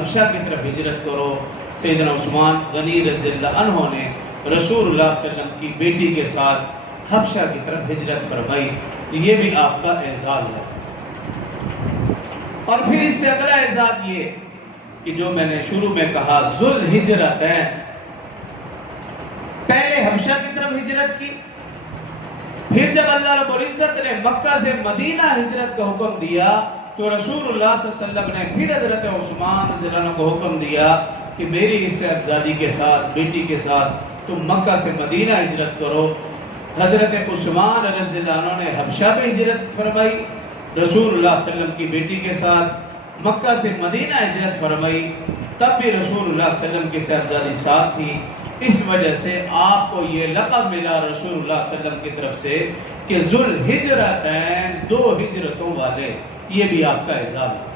حبشہ کی طرف ہجرت کرو۔ سیدنا عثمان غنی رضی اللہ عنہ نے رسول اللہ صلی اللہ علیہ وسلم کی بیٹی کے ساتھ حبشہ کی طرف ہجرت فرمائی۔ یہ بھی آپ کا اعزاز ہے۔ اور پھر اس سے اگلا اعزاز یہ کہ جو میں نے شروع میں کہا ذوالہجرتین، پہلے حبشہ کی طرف ہجرت کی، پھر جب اللہ رب العزت نے مکہ سے مدینہ ہجرت کا حکم دیا تو رسول اللہ صلی اللہ علیہ وسلم نے پھر حضرت عثمان رضی اللہ عنہ کو حکم دیا کہ میری اس افزادی کے ساتھ، بیٹی کے ساتھ تم مکہ سے مدینہ ہجرت کرو۔ حضرت عثمان رضی اللہ عنہ نے حبشہ میں ہجرت فرمائی، رسول اللہ صلی اللہ علیہ وسلم کی بیٹی کے ساتھ مکہ سے مدینہ ہجرت فرمائی، تب بھی رسول اللہ صلی اللہ علیہ وسلم کی صاحبزادی ساتھ تھی۔ اس وجہ سے آپ کو یہ لقب ملا رسول اللہ صلی اللہ علیہ وسلم کی طرف سے کہ ذوالہجرتین، دو ہجرتوں والے۔ یہ بھی آپ کا اعزاز ہے۔